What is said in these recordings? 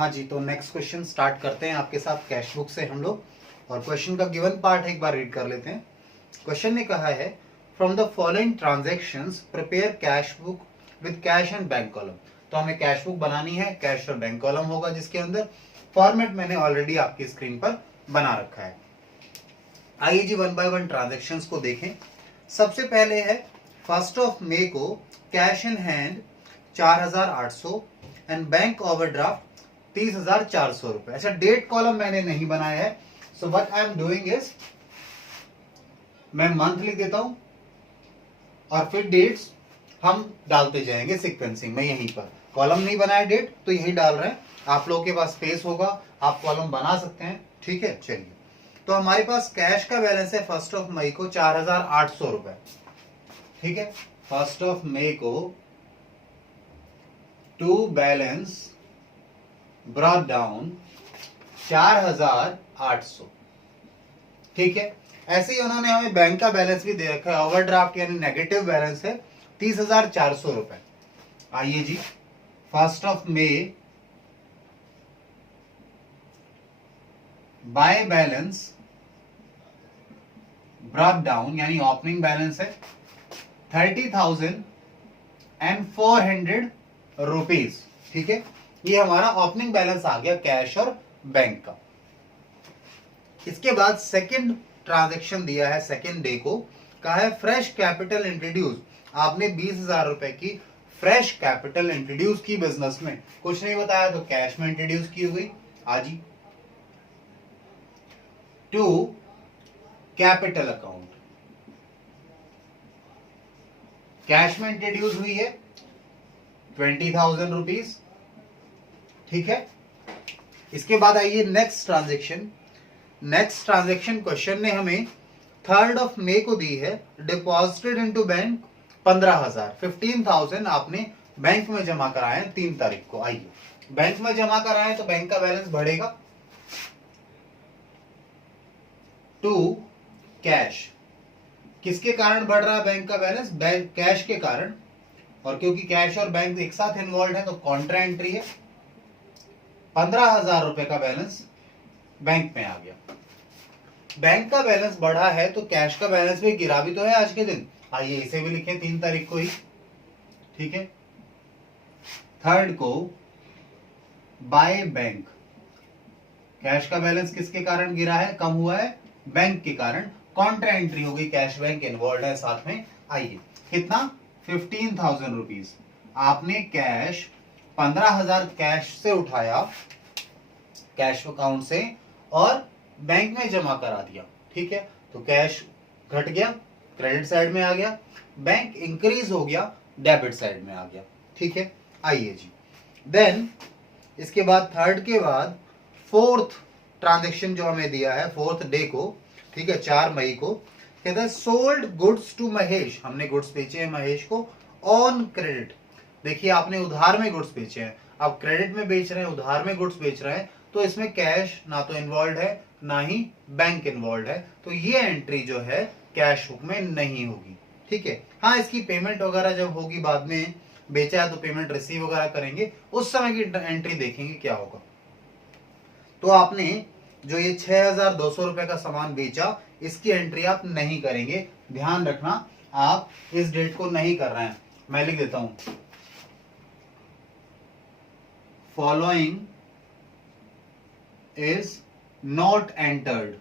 हाँ जी, तो next question start करते हैं आपके साथ कैश बुक से हम लोग। और क्वेश्चन का गिवन पार्ट एक बार रीड कर लेते हैं। क्वेश्चन ने कहा है from the following transactions prepare cash book with cash and bank column. तो हमें कैश बुक बनानी है, कैश और बैंक कॉलम होगा जिसके अंदर फॉर्मेट मैंने ऑलरेडी आपकी स्क्रीन पर बना रखा है। आइए जी वन बाय वन ट्रांजैक्शंस को देखें। सबसे पहले है 1 मई को cash in hand 4800 and bank overdraft 30,400 रुपए। अच्छा, डेट कॉलम मैंने नहीं बनाया है, so what I am doing is मैं मंथ लिख देता हूं और फिर डेट्स हम डालते जाएंगे सीक्वेंसिंग में। यहीं पर कॉलम नहीं बनाया डेट, तो यही डाल रहे हैं। आप लोगों के पास स्पेस होगा, आप कॉलम बना सकते हैं। ठीक है, चलिए। तो हमारे पास कैश का बैलेंस है 1 मई को 4,800 रुपए। ठीक है, 1 मई को टू बैलेंस ब्रॉट डाउन 4,800। ठीक है, ऐसे ही उन्होंने हमें बैंक का बैलेंस भी दे रखा है, ओवरड्राफ्ट यानी नेगेटिव बैलेंस है 30,400 रुपए। आइए जी, 1 मई बाय बैलेंस ब्रॉट डाउन यानी ओपनिंग बैलेंस है 30,400 रुपीज। ठीक है, ये हमारा ओपनिंग बैलेंस आ गया कैश और बैंक का। इसके बाद सेकंड ट्रांजैक्शन दिया है सेकंड डे को, कहा है फ्रेश कैपिटल इंट्रोड्यूस। आपने 20,000 रुपए की फ्रेश कैपिटल इंट्रोड्यूस की बिजनेस में, कुछ नहीं बताया तो कैश में इंट्रोड्यूस की हुई आजी टू कैपिटल अकाउंट। कैश में इंट्रोड्यूस हुई है 20,000 रुपीज। ठीक है, इसके बाद आइए next transaction. Next transaction question ने हमें 3 मई को दी है, डिपॉजिटेड इनटू बैंक 15,000, 15,000 आपने बैंक में जमा कराए 3 तारीख को। आइए, बैंक में जमा कराए तो बैंक का बैलेंस बढ़ेगा टू कैश। किसके कारण बढ़ रहा है बैंक का बैलेंस? बैंक कैश के कारण। और क्योंकि कैश और बैंक एक साथ इन्वॉल्व है तो कॉन्ट्रा एंट्री है। 15,000 रुपए का बैलेंस बैंक में आ गया। बैंक का बैलेंस बढ़ा है तो कैश का बैलेंस भी गिरा भी तो है आज के दिन। आइए इसे भी लिखें 3 तारीख को ही। ठीक है, 3 को बाय बैंक। कैश का बैलेंस किसके कारण गिरा है, कम हुआ है? बैंक के कारण। कॉन्ट्रा एंट्री हो गई, कैश बैंक इन्वॉल्व है साथ में। आइए, कितना? 15,000 रुपीज। आपने कैश 15,000 कैश से उठाया, कैश अकाउंट से, और बैंक में जमा करा दिया। ठीक है, तो कैश घट गया, क्रेडिट साइड में आ गया, बैंक इंक्रीज हो गया, डेबिट साइड में आ गया। ठीक है, आइए जी। देन इसके बाद थर्ड के बाद फोर्थ ट्रांजैक्शन जो हमें दिया है 4th डे को, ठीक है, 4 मई को, कहता है सोल्ड गुड्स टू महेश। हमने गुड्स बेचे हैं महेश को ऑन क्रेडिट। देखिए, आपने उधार में गुड्स बेचे हैं, आप क्रेडिट में बेच रहे हैं, उधार में गुड्स बेच रहे हैं, तो इसमें कैश ना तो इन्वॉल्व है ना ही बैंक इन्वॉल्व है, तो ये एंट्री जो है कैश बुक में नहीं होगी। ठीक है, हाँ, इसकी पेमेंट वगैरह जब होगी बाद में, बेचा है तो पेमेंट रिसीव वगैरह करेंगे, उस समय की एंट्री देखेंगे क्या होगा। तो आपने जो ये 6,200 रुपए का सामान बेचा, इसकी एंट्री आप नहीं करेंगे। ध्यान रखना, आप इस डेट को नहीं कर रहे हैं। मैं लिख देता हूं, फॉलोइंग इज नॉट एंटर्ड।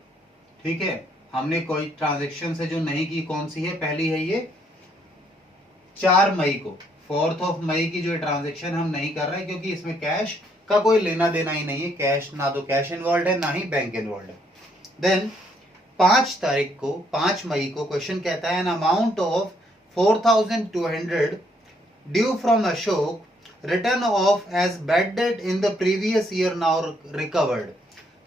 ठीक है, हमने कोई ट्रांजैक्शन से जो नहीं की, कौन सी है? पहली है ये 4 मई को, 4 मई की जो ट्रांजैक्शन हम नहीं कर रहे हैं क्योंकि इसमें कैश का कोई लेना देना ही नहीं है। कैश ना तो कैश इन्वॉल्व है ना ही बैंक इन्वॉल्व है। देन 5 मई को क्वेश्चन कहता है an amount of 4,200 due from Ashok return of as bad debt in the previous year now recovered.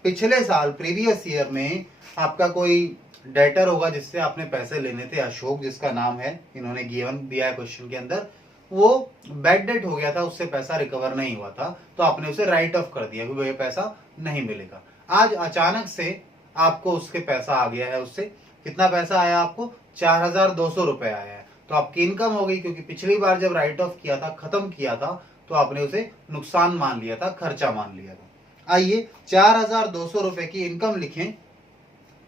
पिछले साल प्रीवियस ईयर में आपका कोई डेटर होगा जिससे आपने पैसे लेने थे, अशोक जिसका नाम है, इन्होंने गिवन दिया है क्वेश्चन के अंदर, वो बैड डेट हो गया था, उससे पैसा रिकवर नहीं हुआ था, तो आपने उसे राइट ऑफ कर दिया कि ये पैसा नहीं मिलेगा। आज अचानक से आपको उसके पैसा आ गया है। उससे कितना पैसा आया आपको? 4,200 रुपए आया है। तो आपकी इनकम हो गई, क्योंकि पिछली बार जब राइट ऑफ किया था, खत्म किया था, तो आपने उसे नुकसान मान लिया था, खर्चा मान लिया था। आइए 4,200 रुपए की इनकम लिखें,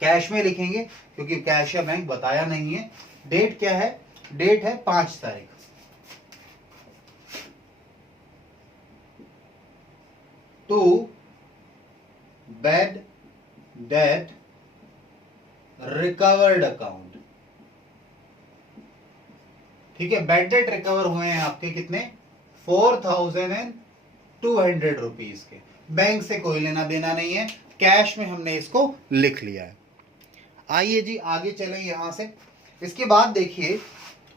कैश में लिखेंगे क्योंकि कैश या बैंक बताया नहीं है। डेट क्या है? डेट है 5 तारीख। To bad debt recovered account, ठीक है। बैड डेट रिकवर हुए हैं आपके कितने? 4,200 रुपीज के। बैंक से कोई लेना देना नहीं है, कैश में हमने इसको लिख लिया है। आइए जी आगे चलें यहां से। इसके बाद देखिए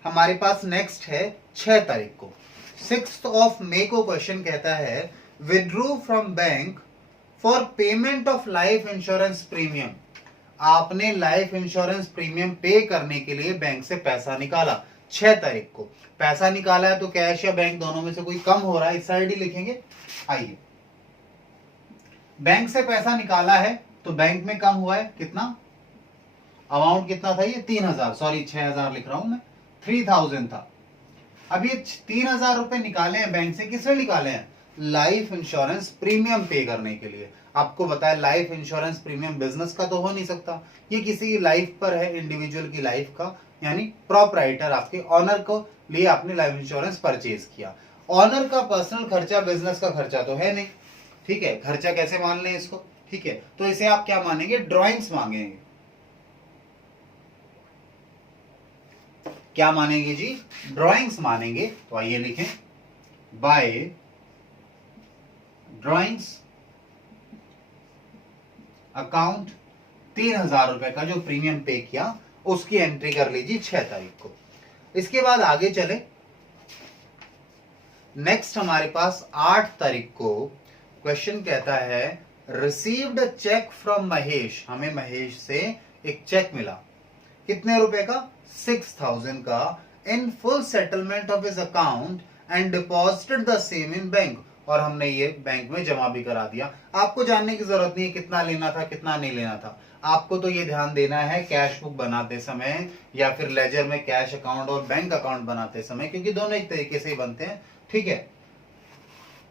हमारे पास नेक्स्ट है 6 तारीख को, 6 मई को क्वेश्चन कहता है withdrew from bank for payment of life insurance premium. आपने लाइफ इंश्योरेंस प्रीमियम पे करने के लिए बैंक से पैसा निकाला 6 तारीख को। पैसा निकाला है तो कैश या बैंक दोनों में से कोई कम हो रहा है, इस साइड ही लिखेंगे। आइए बैंक से पैसा निकाला है तो बैंक में कम हुआ है कितना? अमाउंट कितना था ये? 3,000, सॉरी 6,000 लिख रहा हूं मैं, 3,000 था। अब ये 3,000 रुपए निकाले हैं बैंक से, किससे निकाले हैं? लाइफ इंश्योरेंस प्रीमियम पे करने के लिए। आपको बताया लाइफ इंश्योरेंस प्रीमियम बिजनेस का तो हो नहीं सकता, ये किसी लाइफ पर है, इंडिविजुअल की लाइफ का, यानी प्रोपराइटर आपके ऑनर को लिए आपने लाइफ इंश्योरेंस परचेज किया। ऑनर का पर्सनल खर्चा बिजनेस का खर्चा तो है नहीं, ठीक है। खर्चा कैसे मान लें इसको? ठीक है, तो इसे आप क्या मानेंगे? ड्रॉइंग्स मांगेंगे। क्या मानेंगे जी? ड्रॉइंग्स मानेंगे। तो आइए लिखें बाय ड्रॉइंग्स अकाउंट 3,000 रुपए का जो प्रीमियम पे किया उसकी एंट्री कर लीजिए 6 तारीख को। इसके बाद आगे चले, नेक्स्ट हमारे पास 8 तारीख को क्वेश्चन कहता है रिसीव्ड चेक फ्रॉम महेश। हमें महेश से एक चेक मिला, कितने रुपए का? 6,000 का, इन full settlement of his account and deposited the same in bank. और हमने ये बैंक में जमा भी करा दिया। आपको जानने की जरूरत नहीं है कितना लेना था कितना नहीं लेना था, आपको तो ये ध्यान देना है कैश बुक बनाते समय या फिर लेजर में कैश अकाउंट और बैंक अकाउंट बनाते समय, क्योंकि दोनों एक तरीके से ही बनते हैं, ठीक है।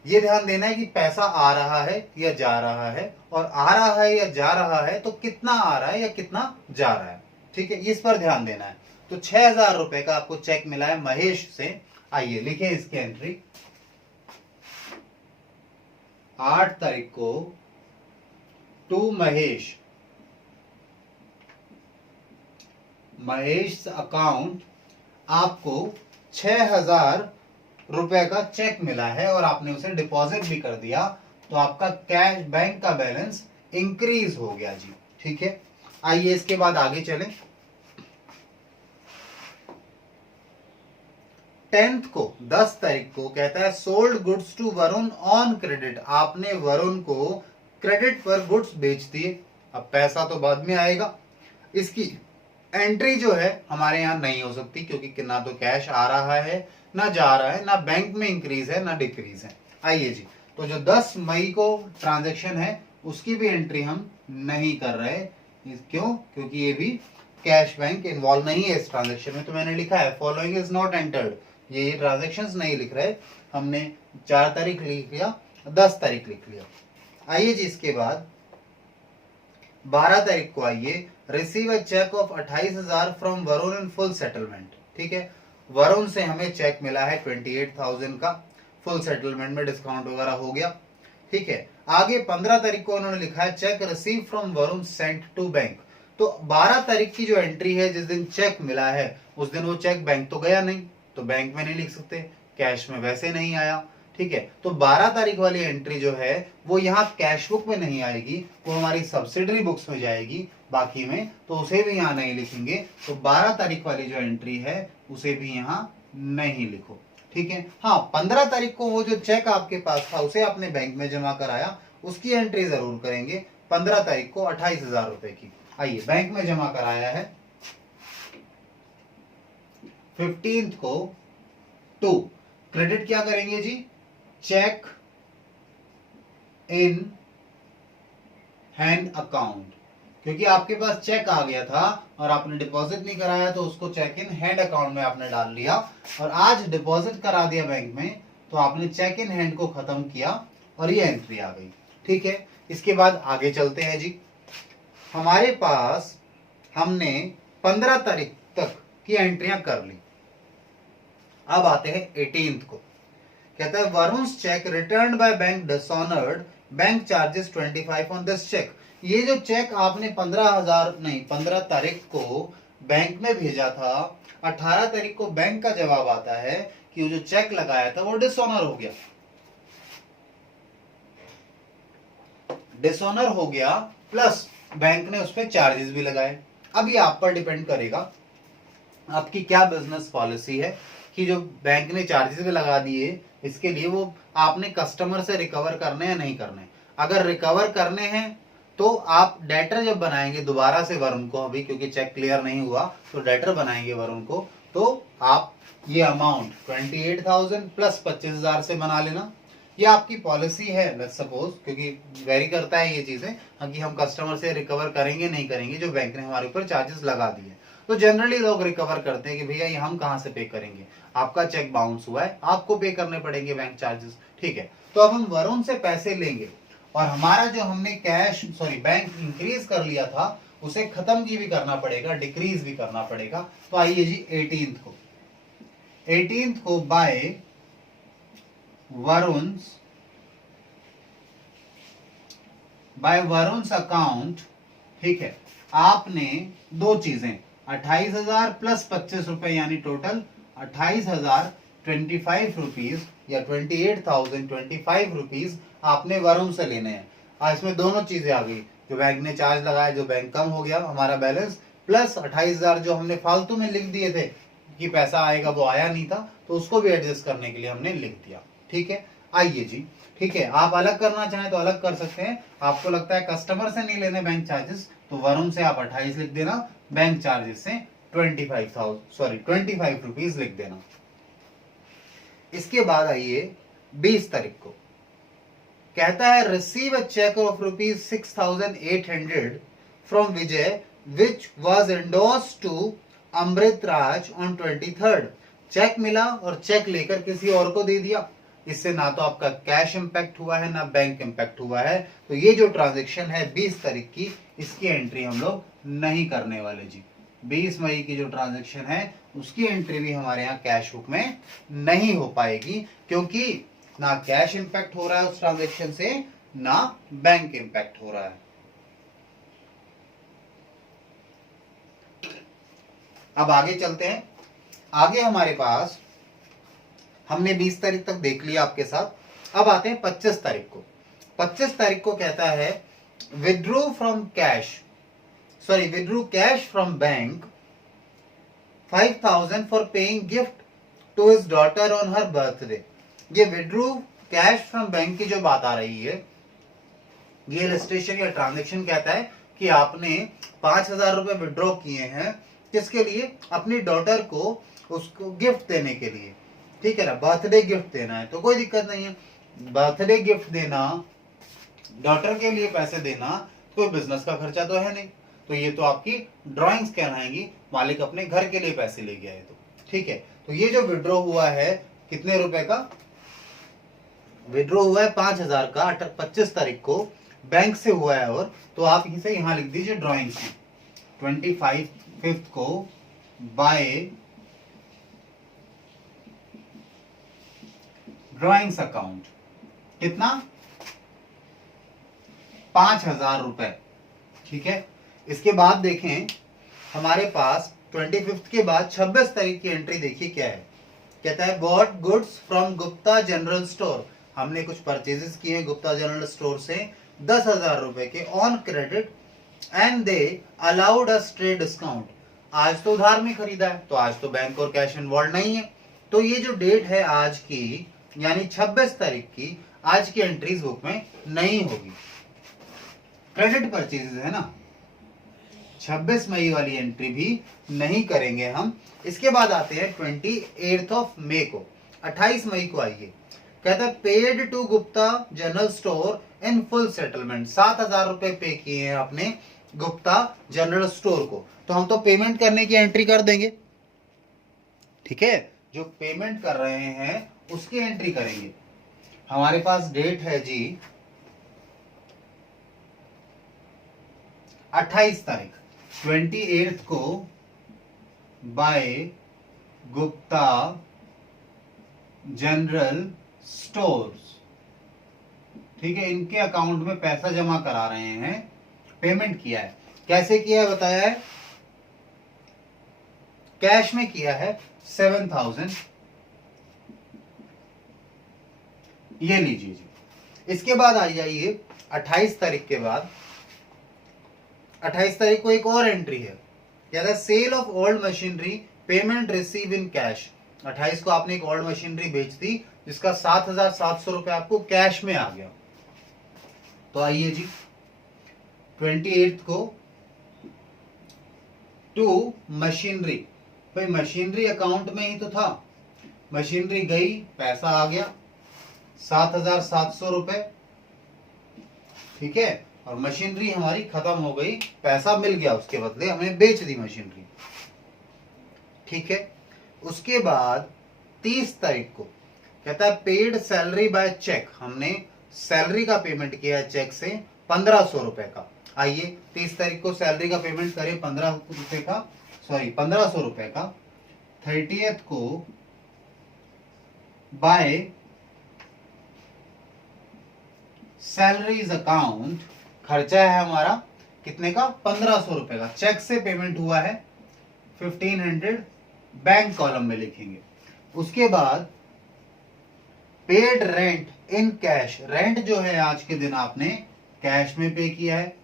ये ध्यान देना है कि पैसा आ रहा है या जा रहा है, और आ रहा है या जा रहा है तो कितना आ रहा है या कितना जा रहा है, ठीक है, इस पर ध्यान देना है। तो 6,000 रुपए का आपको चेक मिला है महेश से। आइए लिखें इसकी एंट्री 8 तारीख को टू महेश, महेश अकाउंट आपको 6,000 रुपए का चेक मिला है और आपने उसे डिपॉजिट भी कर दिया, तो आपका कैश बैंक का बैलेंस इंक्रीज हो गया जी, ठीक है। आइए इसके बाद आगे चलें। 10th को 10 तारीख को कहता है sold goods to Varun on credit. आपने वरुण को क्रेडिट पर गुड्स बेच दिए, अब पैसा तो बाद में आएगा। इसकी एंट्री जो है हमारे यहाँ नहीं हो सकती क्योंकि ना तो कैश आ रहा है ना जा रहा है, ना बैंक में इंक्रीज है ना डिक्रीज है। आइए जी, तो जो 10 मई को ट्रांजैक्शन है उसकी भी एंट्री हम नहीं कर रहे। क्यों? क्योंकि ये भी कैश बैंक इन्वॉल्व नहीं है इस ट्रांजैक्शन में। तो मैंने लिखा है फॉलोइंग इज नॉट एंटर्ड, ये ट्रांजैक्शंस नहीं लिख रहे। हमने 4 तारीख लिख लिया, 10 तारीख लिख लिया। आइए जी इसके बाद 12 तारीख को आइए receive a cheque of 28,000 from Varun in full settlement, ठीक है। वरुण से हमें चेक मिला है 28,000 का, फुल सेटलमेंट में डिस्काउंट वगैरह हो गया, ठीक है। आगे 15 तारीख को उन्होंने लिखा है cheque receive from Varun sent to bank. तो 12 तारीख की जो एंट्री है जिस दिन चेक मिला है उस दिन वो चेक बैंक तो गया नहीं, तो बैंक में नहीं लिख सकते, कैश में वैसे नहीं आया, ठीक है। तो 12 तारीख वाली एंट्री जो है वो यहाँ कैश बुक में नहीं आएगी, वो हमारी सब्सिडरी बुक्स में जाएगी बाकी में, तो उसे भी यहाँ नहीं लिखेंगे। तो 12 तारीख वाली जो एंट्री है उसे भी यहाँ नहीं लिखो, ठीक है। हाँ, 15 तारीख को वो जो चेक आपके पास था उसे आपने बैंक में जमा कराया, उसकी एंट्री जरूर करेंगे 15 तारीख को 28,000 रुपए की। आइए बैंक में जमा कराया है। 15th को टू क्रेडिट क्या करेंगे जी? चेक इन हैंड अकाउंट, क्योंकि आपके पास चेक आ गया था और आपने डिपॉजिट नहीं कराया तो उसको चेक इन हैंड अकाउंट में आपने डाल लिया, और आज डिपॉजिट करा दिया बैंक में तो आपने चेक इन हैंड को खत्म किया और ये एंट्री आ गई। ठीक है, इसके बाद आगे चलते हैं जी। हमारे पास हमने 15 तारीख तक की एंट्रियां कर ली। अब आते हैं 18 को। कहता है Varun cheque return by bank dishonoured, bank charges 25 on this cheque. ये जो चेक आपने 15 तारीख को बैंक में भेजा था, 18 तारीख को बैंक का जवाब आता है कि वो जो चेक लगाया था वो डिसऑनर हो गया। डिसऑनर हो गया प्लस बैंक ने उस पर चार्जेस भी लगाए। अब ये आप पर डिपेंड करेगा आपकी क्या बिजनेस पॉलिसी है कि जो बैंक ने चार्जेस भी लगा दिए इसके लिए वो आपने कस्टमर से रिकवर करने या नहीं करने। अगर रिकवर करने हैं तो आप डेटर जब बनाएंगे दोबारा से वरुण को, अभी क्योंकि चेक क्लियर नहीं हुआ तो डेटर बनाएंगे वरुण को, तो आप ये अमाउंट 28,000 प्लस 25,000 से बना लेना। ये आपकी पॉलिसी है लेट्स सपोज, क्योंकि वेरी करता है ये चीजें कि हम कस्टमर से रिकवर करेंगे नहीं करेंगे जो बैंक ने हमारे ऊपर चार्जेस लगा दिए। तो जनरली लोग रिकवर करते हैं कि भैया ये हम कहां से पे करेंगे, आपका चेक बाउंस हुआ है, आपको पे करने पड़ेंगे बैंक चार्जेस। ठीक है, तो अब हम वरुण से पैसे लेंगे और हमारा जो हमने बैंक इंक्रीज कर लिया था उसे खत्म भी करना पड़ेगा, डिक्रीज भी करना पड़ेगा। तो आइए जी 18th को बाय वरुण्स अकाउंट। ठीक है, आपने दो चीजें 28,000 प्लस 25 रुपए यानी टोटल 28,000 25 रुपीज या 28,025 रुपीज आपने वरुण से लेने हैं। इसमें दोनों चीजें आ गई, जो बैंक ने चार्ज लगाया, जो बैंक कम हो गया हमारा बैलेंस, प्लस 28,000 जो हमने फालतू में लिख दिए थे कि पैसा आएगा वो आया नहीं था, तो उसको भी एडजस्ट करने के लिए हमने लिख दिया। ठीक है, आइए जी। ठीक है, आप अलग करना चाहें तो अलग कर सकते हैं। आपको लगता है कस्टमर से नहीं लेने बैंक चार्जेस तो वरुण से आप 28 लिख देना, बैंक चार्जेस से 25 रुपीज लिख देना। इसके बाद आइए 20 तारीख को। कहता है receive a cheque of ₹6,800 from Vijay which was endorsed to Amrit Raj on 23rd। Cheque मिला और चेक लेकर किसी और को दे दिया। इससे ना तो आपका कैश इंपैक्ट हुआ है ना बैंक इंपैक्ट हुआ है। तो ये जो ट्रांजैक्शन है 20 तारीख की, इसकी एंट्री हम लोग नहीं करने वाले जी। 20 मई की जो ट्रांजैक्शन है उसकी एंट्री भी हमारे यहाँ कैश बुक में नहीं हो पाएगी, क्योंकि ना कैश इंपैक्ट हो रहा है उस ट्रांजैक्शन से ना बैंक इंपैक्ट हो रहा है। अब आगे चलते हैं। आगे हमारे पास हमने 20 तारीख तक देख लिया आपके साथ। अब आते हैं 25 तारीख को। 25 तारीख को कहता है withdrew cash from bank 5,000 for paying gift to his daughter on her birthday. ये विड्रू कैश फ्रॉम बैंक की जो बात आ रही है, ये इलस्ट्रेशन या ट्रांजैक्शन कहता है कि आपने 5,000 रुपए विड्रॉ किए हैं, किसके लिए? अपनी डॉटर को उसको गिफ्ट देने के लिए। ठीक है ना, बर्थडे गिफ्ट देना है तो कोई दिक्कत नहीं है। बर्थडे गिफ्ट देना, डॉटर के लिए पैसे देना, कोई बिजनेस का खर्चा तो है नहीं, तो ये तो आपकी ड्राइंग्स कहलाएंगी। मालिक अपने घर के लिए पैसे ले गया है तो ठीक है। तो ये जो विड्रॉ हुआ है कितने रुपए का? विड्रॉ हुआ है 5,000 का 25 तारीख को बैंक से हुआ है। और तो आप इसे यहां लिख दीजिए ड्राइंग्स में 25 को बाय ड्राइंग्स अकाउंट। कितना? 5,000 रुपए। ठीक है, इसके बाद देखें हमारे पास 25 के बाद 26 तारीख की एंट्री देखिए क्या है। कहता है bought goods from Gupta general store. हमने कुछ परचेजेस किए गुप्ता जनरल स्टोर से 10,000 रुपए के on credit and they allowed us trade discount. आज तो उधार में खरीदा है तो आज तो बैंक और कैश इन्वॉल्व नहीं है, तो ये जो डेट है आज की यानी 26 तारीख की, आज की एंट्रीज बुक में नहीं होगी। क्रेडिट परचेजेस है ना, 26 मई वाली एंट्री भी नहीं करेंगे हम। इसके बाद आते हैं 28 मई को, 28 मई को आइए। कहता है paid to Gupta general store in full settlement. 7,000 रुपए पे किए हैं आपने गुप्ता जनरल स्टोर को, तो हम तो पेमेंट करने की एंट्री कर देंगे। ठीक है, जो पेमेंट कर रहे हैं उसकी एंट्री करेंगे। हमारे पास डेट है जी 28 तारीख, 28 को बाय गुप्ता जनरल स्टोर्स, ठीक है, इनके अकाउंट में पैसा जमा करा रहे हैं, पेमेंट किया है। कैसे किया है बताया है, कैश में किया है 7000, ये लीजिए जी। इसके बाद आ जाइए 28 तारीख के बाद, 28 तारीख को एक और एंट्री है, क्या था, sale of old machinery payment receive in cash. 28 को आपने एक ओल्ड मशीनरी बेच दी जिसका 7700 रुपए आपको कैश में आ गया। तो आइए जी 28 को टू मशीनरी, भाई मशीनरी अकाउंट में ही तो था, मशीनरी गई, पैसा आ गया 7700 रुपए, ठीक है, और मशीनरी हमारी खत्म हो गई, पैसा मिल गया, उसके बदले हमें बेच दी मशीनरी, ठीक है। उसके बाद 30 तारीख को कहता है पेड सैलरी बाय चेक, हमने सैलरी का पेमेंट किया है चेक से 1500 रुपए का। आइए 30 तारीख को सैलरी का पेमेंट करें 1500 रुपए का। 30th को बाय सैलरीज अकाउंट, खर्चा है हमारा कितने का, 1500 रुपए का, चेक से पेमेंट हुआ है 1500, बैंक कॉलम में लिखेंगे। उसके बाद paid rent in cash, rent जो है आज के दिन आपने कैश में पे किया है,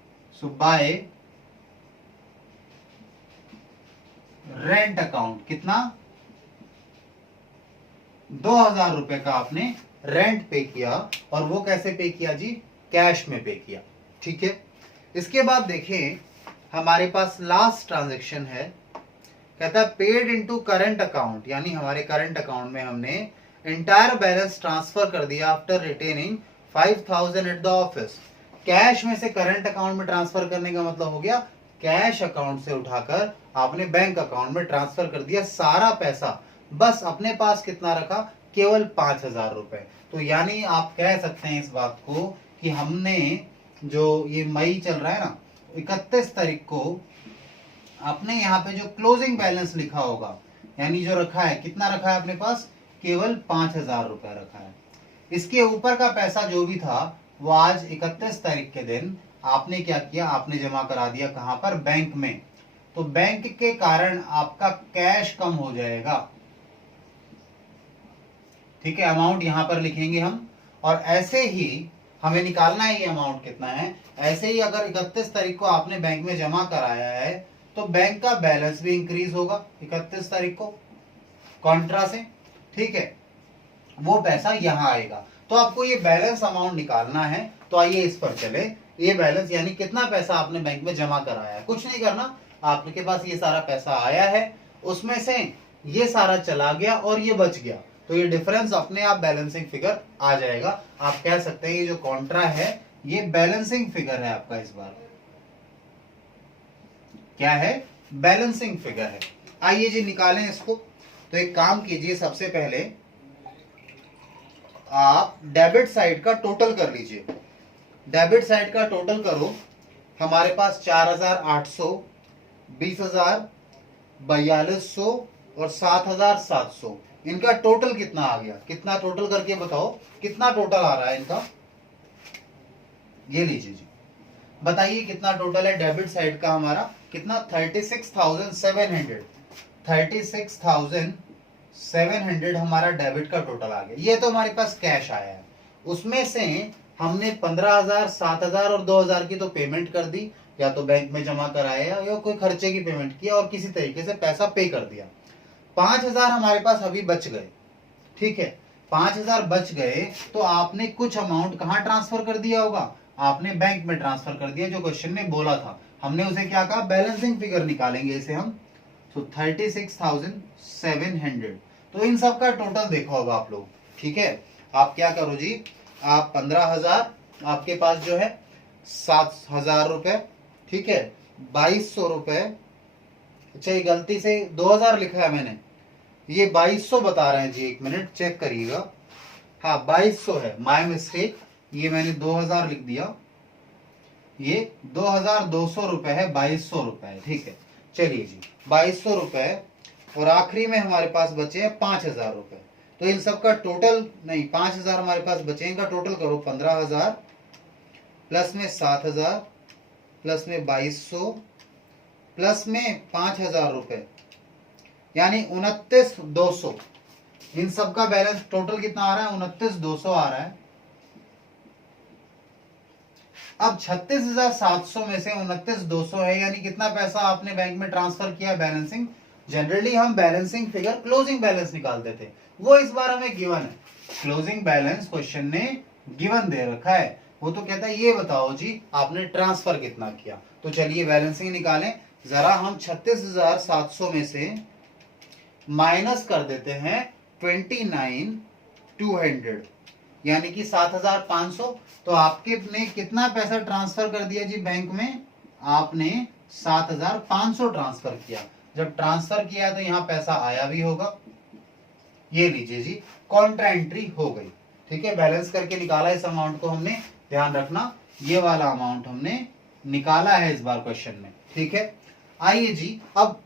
सो बाय रेंट अकाउंट, कितना 2000 रुपए का आपने रेंट पे किया, और वो कैसे पे किया जी, कैश में पे किया, ठीक है। इसके बाद देखें हमारे पास लास्ट ट्रांजैक्शन है, कहता है पेड इनटू करंट अकाउंट, यानी हमारे करंट अकाउंट में हमने एंटायर बैलेंस ट्रांसफर कर दिया after retaining 5000 at the office. Cash में से करंट अकाउंट में ट्रांसफर करने का मतलब हो गया कैश अकाउंट से उठाकर आपने बैंक अकाउंट में ट्रांसफर कर दिया सारा पैसा, बस अपने पास कितना रखा, केवल 5000 रुपए। तो यानी आप कह सकते हैं इस बात को कि हमने जो ये मई चल रहा है ना, 31 तारीख को आपने यहाँ पे जो क्लोजिंग बैलेंस लिखा होगा, यानी जो रखा है, कितना रखा है अपने पास, केवल 5000 रुपए रखा है। इसके ऊपर का पैसा जो भी था वो आज 31 तारीख के दिन आपने क्या किया, आपने जमा करा दिया, कहां पर, बैंक में। तो बैंक के कारण आपका कैश कम हो जाएगा, ठीक है, अमाउंट यहां पर लिखेंगे हम। और ऐसे ही हमें निकालना है ये अमाउंट कितना है, ऐसे ही अगर 31 तारीख को आपने बैंक में जमा कराया है तो बैंक का बैलेंस भी इंक्रीज होगा 31 तारीख को कॉन्ट्रा से, ठीक है, वो पैसा यहां आएगा। तो आपको ये बैलेंस अमाउंट निकालना है, तो आइए इस पर चले। ये बैलेंस यानी कितना पैसा आपने बैंक में जमा कराया है, कुछ नहीं करना, आपके पास ये सारा पैसा आया है, उसमें से ये सारा चला गया और ये बच गया, तो ये डिफरेंस अपने आप बैलेंसिंग फिगर आ जाएगा। आप कह सकते हैं ये जो कॉन्ट्रा है ये बैलेंसिंग फिगर है आपका, इस बार क्या है, बैलेंसिंग फिगर है। आइए जी निकालें इसको। तो एक काम कीजिए, सबसे पहले आप डेबिट साइड का टोटल कर लीजिए, डेबिट साइड का टोटल करो, हमारे पास 4800, 20000, 4200 और 7700, इनका टोटल कितना आ गया, कितना टोटल करके बताओ, कितना टोटल आ रहा है इनका, ये लीजिए जी, बताइए कितना टोटल है डेबिट साइड का हमारा, कितना, 36,700, 36,700 हमारा डेबिट का टोटल आ गया। ये तो हमारे पास कैश आया है, उसमें से हमने 15,000, 7,000 और 2,000 की तो पेमेंट कर दी, या तो बैंक में जमा कराया या कोई खर्चे की पेमेंट किया और किसी तरीके से पैसा पे कर दिया। 5,000 हमारे पास अभी बच गए, ठीक है, 5,000 बच गए, तो आपने कुछ अमाउंट कहां ट्रांसफर कर दिया होगा, आपने बैंक में ट्रांसफर कर दिया, जो क्वेश्चन में बोला था हमने उसे क्या कहा, बैलेंसिंग फिगर निकालेंगे इसे हम। तो 36,700, तो इन सब का टोटल देखा होगा आप लोग, ठीक है। आप क्या करो जी, आप 15,000, आपके पास जो है 7,000 रुपए, ठीक है, 2,200 रुपए, अच्छा ये गलती से 2,000 लिखा है मैंने, ये 2200 बता रहे हैं जी, एक मिनट चेक करिएगा। हाँ 2200 है, माय मिस्टेक, ये मैंने 2000 लिख दिया, ये 2200 रुपए है, 2200 रुपए है, ठीक है। चलिए जी 2200 रुपए, और आखिरी में हमारे पास बचे हैं 5000 रुपए। तो इन सब का टोटल नहीं, 5000 हमारे पास बचे, इनका टोटल करो 15000 प्लस में 7000 प्लस में 2200 प्लस में 5000 रुपए, यानी 29,200। इन सब का बैलेंस टोटल कितना आ रहा है? 29,200 आ रहा है। अब 36,700 में से 29,200 है, यानी कितना पैसा आपने बैंक में ट्रांसफर किया बैलेंसिंग। जनरली हम बैलेंसिंग फिगर क्लोजिंग बैलेंस निकालते थे, वो इस बार हमें गिवन है। क्लोजिंग बैलेंस क्वेश्चन ने गिवन दे रखा है, वो तो कहता है ये बताओ जी आपने ट्रांसफर कितना किया। तो चलिए बैलेंसिंग निकालें जरा। हम 36,700 में से माइनस कर देते हैं 29,200, यानी कि 7,500। तो आपके ने कितना पैसा ट्रांसफर कर दिया जी बैंक में? आपने 7,500 ट्रांसफर किया। जब ट्रांसफर किया तो यहां पैसा आया भी होगा, ये लीजिए जी कॉन्ट्रा एंट्री हो गई, ठीक है। बैलेंस करके निकाला, इस अमाउंट को हमने, ध्यान रखना ये वाला अमाउंट हमने निकाला है इस बार क्वेश्चन में, ठीक है। आइए जी अब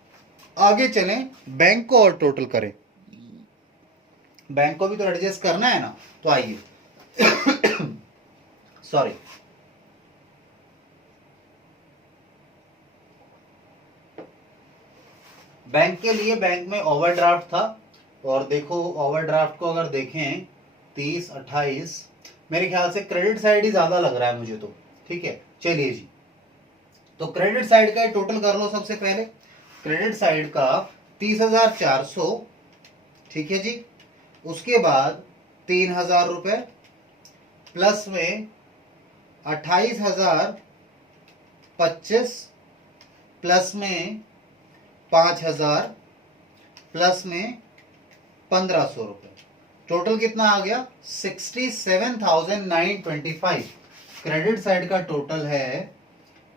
आगे चलें, बैंक को और टोटल करें। बैंक को भी तो एडजस्ट करना है ना, तो आइए सॉरी, बैंक के लिए बैंक में ओवरड्राफ्ट था, और देखो ओवरड्राफ्ट को अगर देखें 30, 28, मेरे ख्याल से क्रेडिट साइड ही ज्यादा लग रहा है मुझे तो, ठीक है। चलिए जी तो क्रेडिट साइड का टोटल कर लो। सबसे पहले क्रेडिट साइड का 30,400, ठीक है जी। उसके बाद 3,000 रुपए प्लस में 28,025 प्लस में 5,000 प्लस में 1,500 रुपए, टोटल कितना आ गया? 67,925। क्रेडिट साइड का टोटल है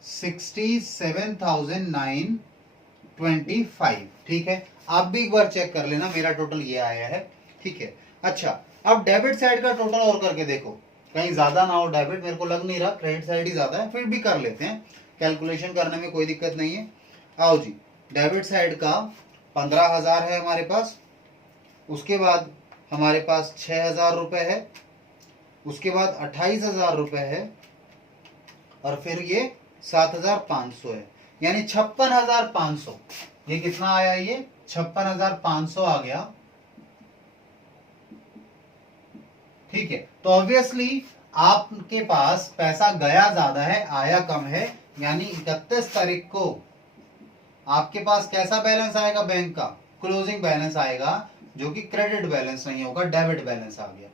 67,925, ठीक है। आप भी एक बार चेक कर लेना, मेरा टोटल ये आया है, ठीक है। अच्छा अब डेबिट साइड का टोटल और करके देखो, कहीं ज्यादा ना हो डेबिट, मेरे को लग नहीं रहा, क्रेडिट साइड ही ज्यादा है, फिर भी कर लेते हैं, कैलकुलेशन करने में कोई दिक्कत नहीं है। आओ जी, डेबिट साइड का 15,000 है हमारे पास, उसके बाद हमारे पास 6,000 रुपए है, उसके बाद 28,000 रुपए है, और फिर ये 7,500 है, यानी 56,500। ये कितना आया? ये 56,500 आ गया, ठीक है। तो ऑब्वियसली आपके पास पैसा गया ज्यादा है, आया कम है, यानी 31 तारीख को आपके पास कैसा बैलेंस आएगा? बैंक का क्लोजिंग बैलेंस आएगा, जो कि क्रेडिट बैलेंस नहीं होगा, डेबिट बैलेंस आ गया,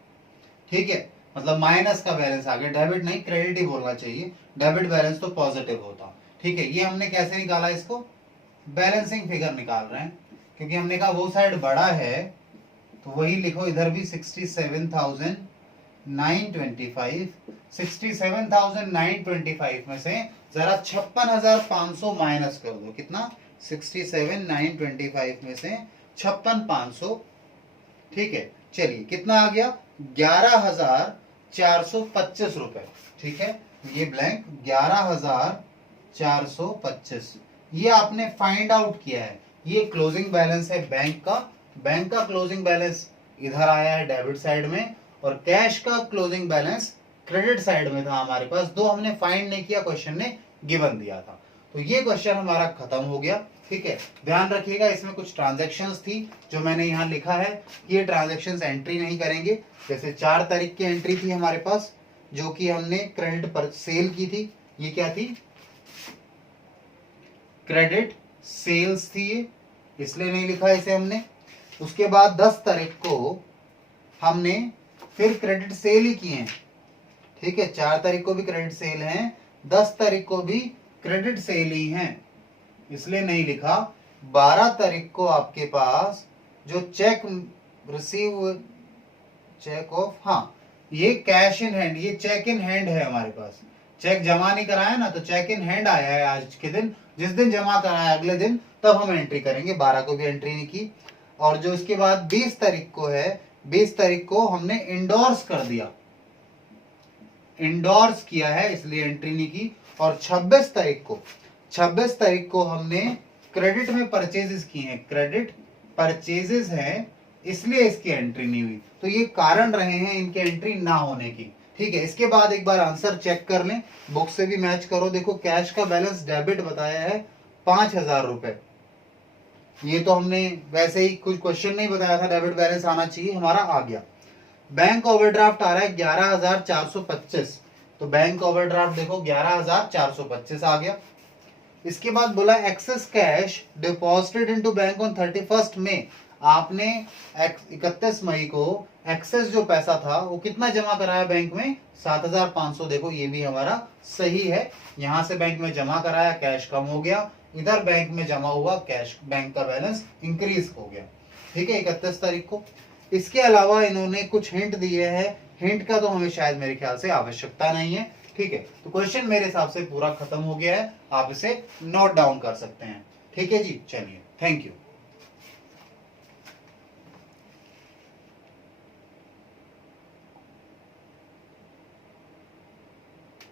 ठीक है। मतलब माइनस का बैलेंस आ गया, डेबिट नहीं क्रेडिट ही बोलना चाहिए, डेबिट बैलेंस तो पॉजिटिव होता, ठीक है। ये हमने कैसे निकाला? इसको बैलेंसिंग फिगर निकाल रहे हैं, क्योंकि हमने कहा वो साइड बड़ा है, तो वही लिखो इधर भी 67,925। 67,925 में से जरा 56,500 माइनस कर दो, कितना? 67,925 में से 56,500, ठीक है। चलिए कितना आ गया? 11,425 रुपए, ठीक है। ये ब्लैंक 11,425, ये आपने फाइंड आउट किया है। ये क्लोजिंग बैलेंस है बैंक का। बैंक का क्लोजिंग बैलेंस इधर आया है डेबिट साइड में, और कैश का क्लोजिंग बैलेंस क्रेडिट साइड में था हमारे पास, दो हमने फाइंड नहीं किया, क्वेश्चन ने गिवन दिया था। तो ये क्वेश्चन हमारा खत्म हो गया, ठीक है। ध्यान रखिएगा इसमें कुछ ट्रांजैक्शंस थी जो मैंने यहाँ लिखा है, ये ट्रांजैक्शंस एंट्री नहीं करेंगे। जैसे 4 तारीख की एंट्री थी हमारे पास, जो कि हमने क्रेडिट पर सेल की थी, ये क्या थी? क्रेडिट सेल्स थी ये, इसलिए नहीं लिखा इसे हमने। उसके बाद 10 तारीख को हमने फिर क्रेडिट सेल ही किए हैं, ठीक है। 4 तारीख को भी क्रेडिट सेल हैं, 10 तारीख को भी क्रेडिट सेल ही हैं, इसलिए नहीं लिखा। 12 तारीख को आपके पास जो चेक रिसीव, चेक ऑफ, हाँ ये कैश इन हैंड, ये चेक इन हैंड है हमारे पास। चेक जमा नहीं कराया ना, तो चेक इन हैंड आया है आज के दिन, जिस दिन जमा कराया अगले दिन तब हम एंट्री करेंगे। 12 को भी एंट्री नहीं की। और जो इसके बाद 20 तारीख को है, 20 तारीख को हमने इंडोर्स कर दिया, इंडोर्स किया है इसलिए एंट्री नहीं की। और 26 तारीख को हमने क्रेडिट में परचेजेस की हैं, क्रेडिट परचेजेस हैं इसलिए इसकी एंट्री नहीं हुई। तो ये कारण रहे हैं इनके एंट्री ना होने की। ठीक है, इसके बाद एक बार आंसर चेक कर लें, बुक से भी मैच करो। देखो कैश का बैलेंस डेबिट बताया है 5,000 रुपए। ये तो हमने वैसे ही कुछ क्वेश्चन नहीं बताया था डेबिट बैलेंस आना चाहिए, हमारा आ गया। बैंक ओवरड्राफ्ट आ रहा है 11,425, तो बैंक ओवरड्राफ्ट देखो 11,425 आ गया। इसके बाद बोला access cash deposited into bank on 31 मई। आपने 31 मई को एक्सेस जो पैसा था वो कितना जमा कराया बैंक में, 7,500। देखो ये भी हमारा सही है, यहां से बैंक में जमा कराया, कैश कम हो गया, इधर बैंक में जमा हुआ, कैश बैंक का बैलेंस इंक्रीज हो गया। ठीक है, 31 तारीख को। इसके अलावा इन्होंने कुछ हिंट दिए हैं, हिंट का तो हमें शायद मेरे ख्याल से आवश्यकता नहीं है। ठीक है, तो क्वेश्चन मेरे हिसाब से पूरा खत्म हो गया है, आप इसे नोट डाउन कर सकते हैं। ठीक है जी, चलिए, थैंक यू।